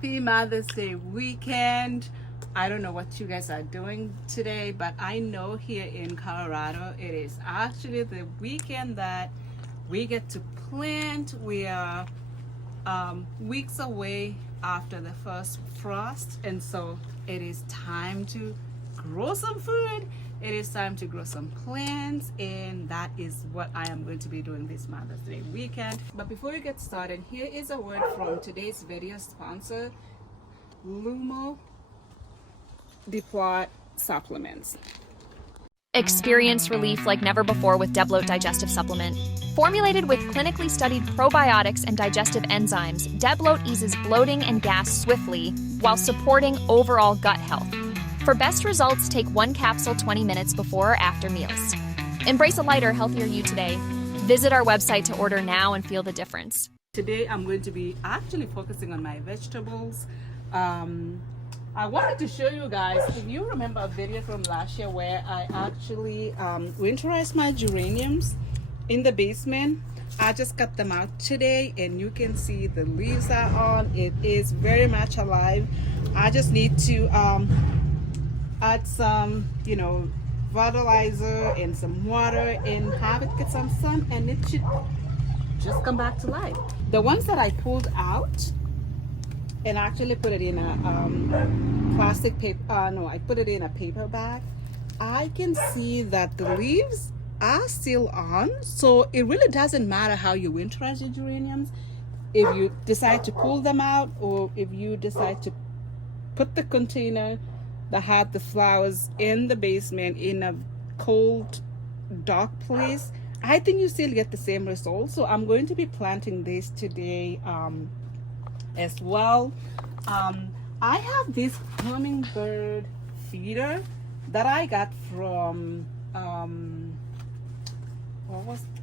Happy Mother's Day weekend. I don't know what you guys are doing today, but I know here in Colorado it is actually the weekend that we get to plant. We are weeks away after the first frost, and so it is time to grow some food. It is time to grow some plants, and that is what I am going to be doing this Mother's Day weekend. But before we get started, here is a word from today's video sponsor, Lumo debloat supplements. Experience relief like never before with Debloat digestive supplement. Formulated with clinically studied probiotics and digestive enzymes, Debloat eases bloating and gas swiftly while supporting overall gut health. For best results, take 1 capsule 20 minutes before or after meals. Embrace a lighter, healthier you today. Visit our website to order now and feel the difference. Today I'm going to be actually focusing on my vegetables. I wanted to show you guys, if you remember a video from last year where I actually winterized my geraniums in the basement. I just cut them out today, and you can see the leaves are on. It is very much alive. I just need to add some, fertilizer and some water and have it get some sun, and it should just come back to life. The ones that I pulled out and actually put it in a plastic paper, I put it in a paper bag, I can see that the leaves are still on. So it really doesn't matter how you winterize your geraniums. If you decide to pull them out, or if you decide to put the container that had the flowers in the basement in a cold, dark place, I think you still get the same result. So I'm going to be planting this today as well. I have this Hummingbird feeder that I got from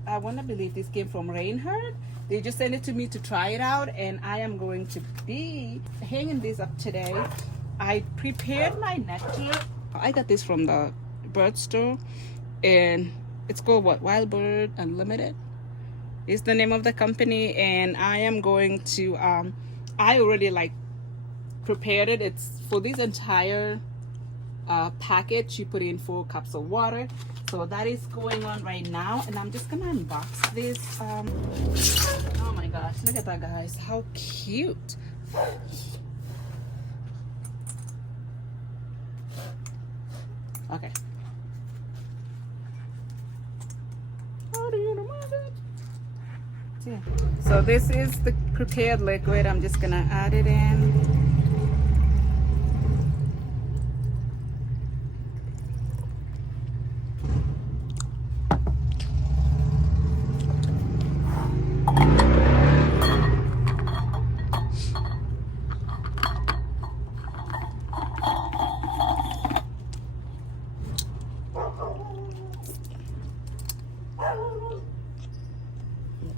I want to believe this came from Rainherd. They just sent it to me to try it out, and I am going to be hanging this up today. I prepared my nectar. I got this from the bird store, and it's called Wild Bird Unlimited is the name of the company. And I am going to I already prepared it. It's for this entire package. You put in 4 cups of water. So that is going on right now, and I'm just gonna unbox this. Oh my gosh, look at that, guys, how cute. Okay. How do you remove it? Yeah. So this is the prepared liquid. I'm just gonna add it in.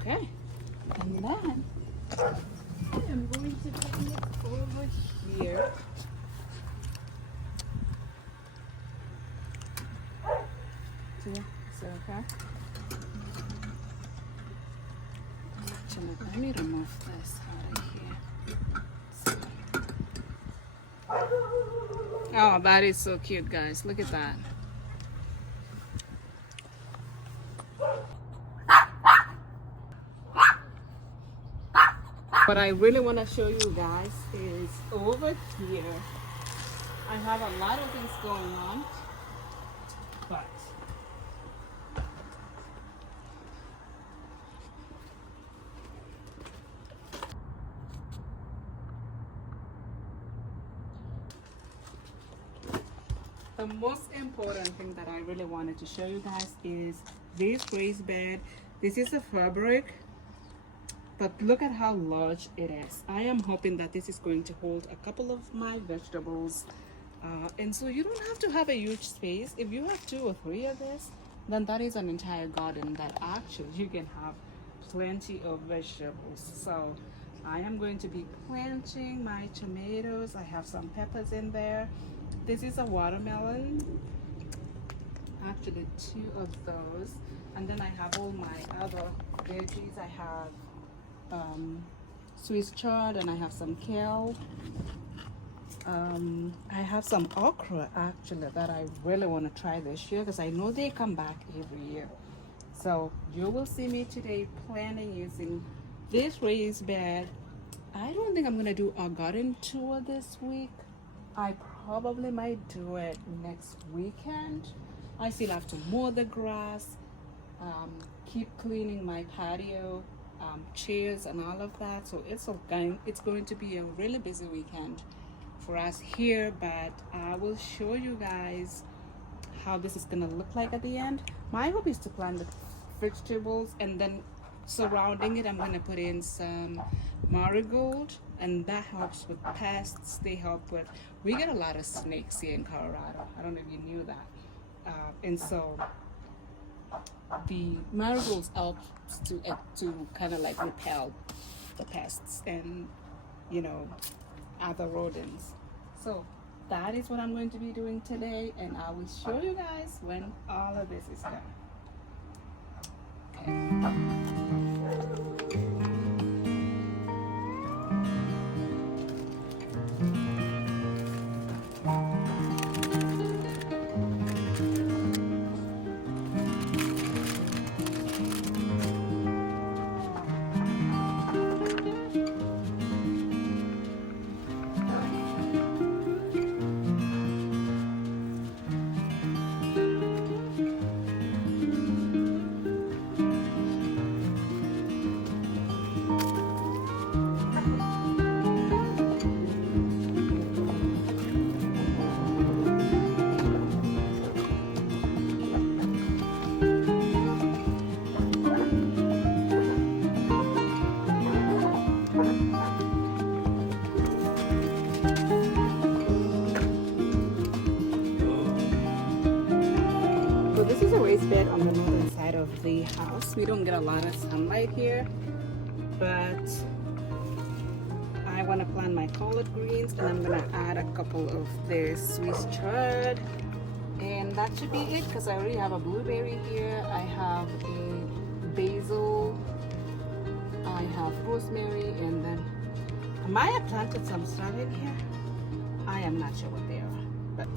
Okay, and then I am going to bring it over here. See, is that okay? Actually, let me remove this out of here. Oh, that is so cute, guys. Look at that. What I really want to show you guys is over here. I have a lot of things going on, but the most important thing that I really wanted to show you guys is this raised bed. This is a fabric, but look at how large it is. I am hoping that this is going to hold a couple of my vegetables. And so you don't have to have a huge space. If you have 2 or 3 of this, then that is an entire garden that actually you can have plenty of vegetables. So I am going to be planting my tomatoes. I have some peppers in there. This is a watermelon. Actually 2 of those. And then I have all my other veggies. I have Swiss chard, and I have some kale. I have some okra actually that I really want to try this year because I know they come back every year. So you will see me today planning using this raised bed. I don't think I'm gonna do a garden tour this week. I probably might do it next weekend. I still have to mow the grass, keep cleaning my patio, chairs and all of that. So it's going to be a really busy weekend for us here, but I will show you guys how this is gonna look like at the end. My hope is to plant the vegetables, and then surrounding it I'm gonna put in some marigold, and that helps with pests. They help with, we get a lot of snakes here in Colorado. I don't know if you knew that. And so the marigolds help to kind of like repel the pests and, you know, other rodents. So that is what I'm going to be doing today, and I will show you guys when all of this is done. Bed on the northern side of the house. We don't get a lot of sunlight here, but I want to plant my collard greens, and I'm gonna add a couple of this Swiss chard, and that should be it because I already have a blueberry here. I have a basil, I have rosemary, and then I might have planted some stuff in here. I am not sure what they are, but